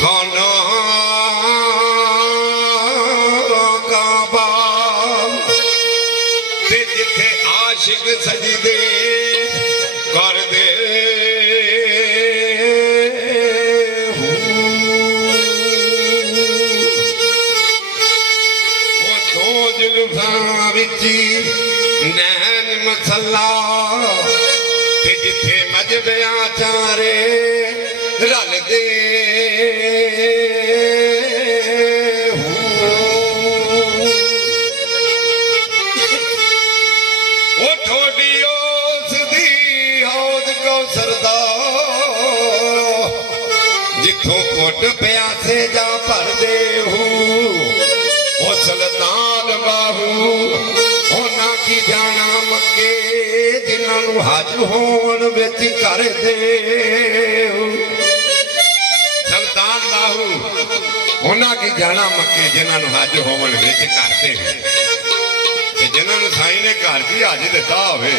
खाना जिथे आशिक सजदे कर दे वो दो जुल्फां विच नैन मसला ते जिथे मजबियां चारे रल दे जिथों कोट प्यासे जा भर दे हो ओ सुल्तान बाहू होना की जाना मक्के जिन्हों हज होन विच कर दे सुल्तान बाहू होना की जाना मक्के जिन्हों हज होन विच कर दे जिन्होंने साईं ने घर की हज दिता होवे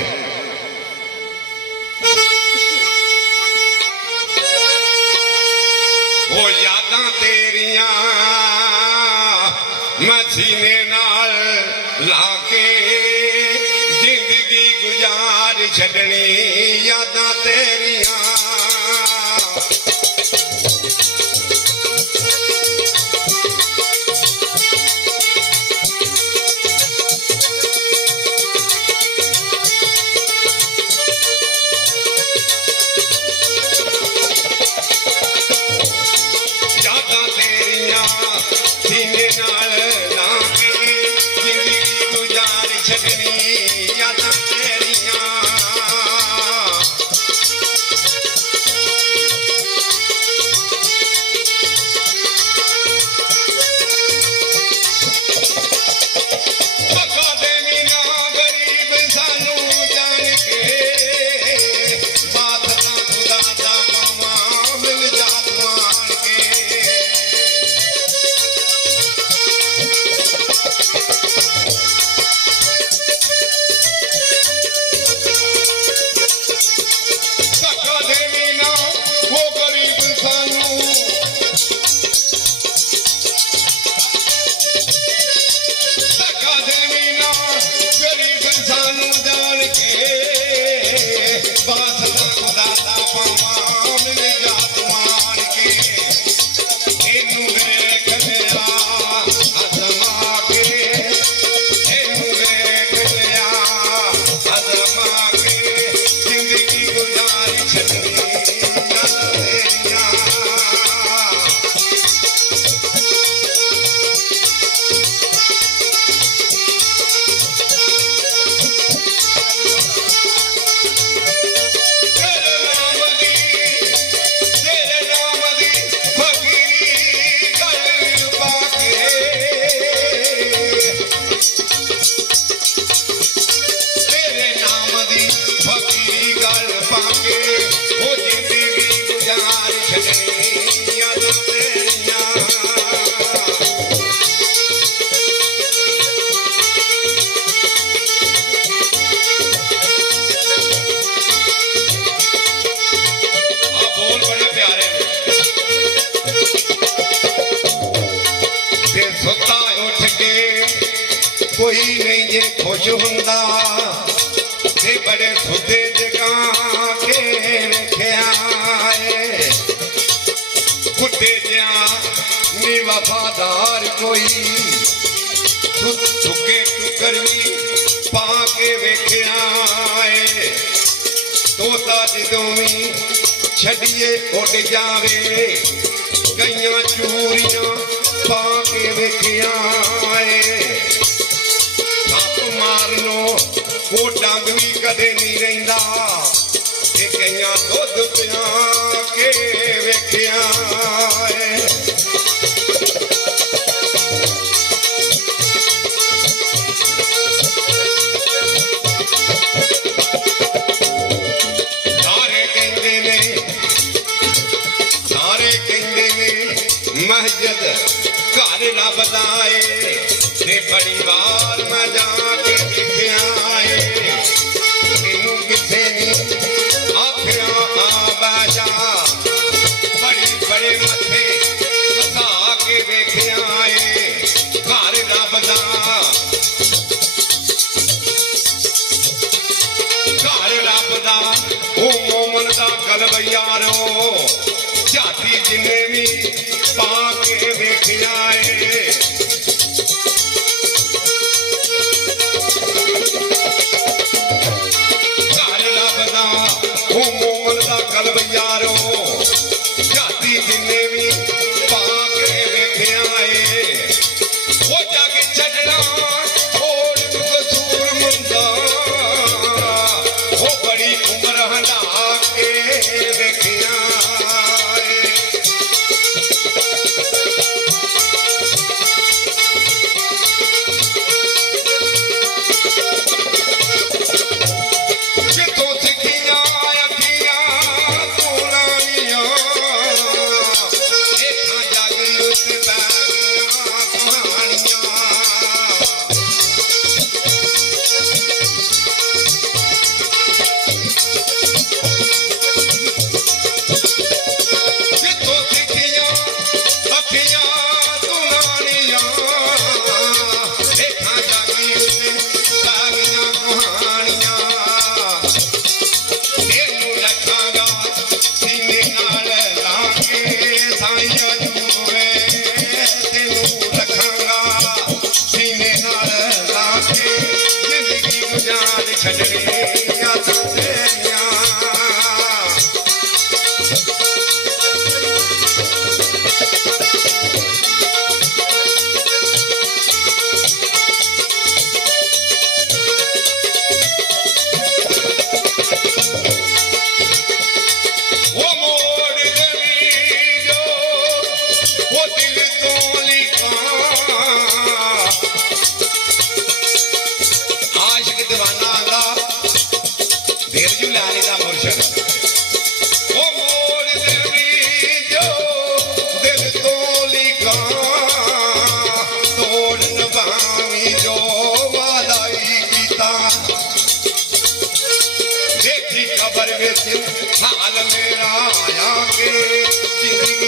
वो यादां तेरियां मसीने नाल लाके जिंदगी गुजार छड़नी यादां तेरियां कोई नहीं जे खुश हुंदा ते बड़े सुधे जगा के वेख्या कुत्ते जिया नी वफादार कोई सुके टुकर भी पा के वेख्या तोता जदों भी छड़िए उड़ जावे कईयां चूरियां पा के वेख्या मारनो वो डंग भी कदे नहीं रहिंदा कईयां दुध पिया के वेख्या सारे कहंदे ने महजद घर लभदा है बड़ी बार मैं जाके देखिया मैनू किसे नहीं आखिया आ बाजा बड़ी बड़े मथे ਵੀ ਪਾ ਕੇ ਵੇਖਿਆ ਏ ਘਰ ਲੱਭਦਾ ਉਹ ਮੋਲ ਦਾ ਕਲਬ ਯਾਰੋ ਜਾਤੀ ਜਿੰਨੇ ਵੀ ਪਾ ਕੇ ਵੇਖਿਆ ਏ ਉਹ ਜਗ ਛੱਡਣਾ ਹੋਰ ਕਸੂਰ ਮੁੰਡਾ ਉਹ ਬੜੀ ਉਮਰ ਹੰਡਾ ਕੇ ਵੇਖਿਆ ਏ ਜਿੱਥੋਂ ਸਿੱਖੀਆਂ ਅੱਖੀਆਂ ਤੂੰ ਲਾਣੀਆਂ ਦੇਖਾਂ ਜਗ ਉੱਤੇ ਪੈ ਗਈਆਂ ਕਹਾਣੀਆਂ ਜਿੱਥੋਂ ਸਿੱਖੀਆਂ ਅੱਖੀਆਂ ਤੂੰ ਲਾਣੀਆਂ ਦੇਖਾਂ ਜਗ ਉੱਤੇ ਪੈ ਗਈਆਂ ਕਹਾਣੀਆਂ ਤੈਨੂੰ ਰੱਖਾਂਗਾ ਸੀਨੇ ਨਾਲ ਲਾ ਕੇ ਸਾਈਆਂ ਜੂਵੇ ਤੈਨੂੰ ਰੱਖਾਂਗਾ ਸੀਨੇ ਨਾਲ ਲਾ ਕੇ ਜ਼ਿੰਦਗੀ ਗੁਜ਼ਾਰ ਛੱਡਣੀ ਯਾਦਾਂ ਤੇਰੀਆਂ ਉਹ ਮੋੜ ਦੇਵੀ ਜੋ ਉਹ ਦਿਲ ਤੋਂ ਲਿਖਾਂ ਆਸ਼ਿਕ ਦੀਵਾਨਾ ਦਾ ਦੇਰ ਜੂ ਲਾਲੀ ਦਾ ਮੁਰਸ਼ਦ ਉਹ ਮੋੜ ਦੇਵੀ ਜੋ ਦਿਲ ਤੋਂ ਲਿਖਾਂ ਤੋੜ ਨਭਾਵੀਂ ਜੋ ਵਾਦਾਈ ਕੀਤਾ ਦੇਖੀ ਖਬਰ ਵਿੱਚ ਹਾਲ ਮੇਰਾ ਆ ਕੇ ਜ਼ਿੰਦਗੀ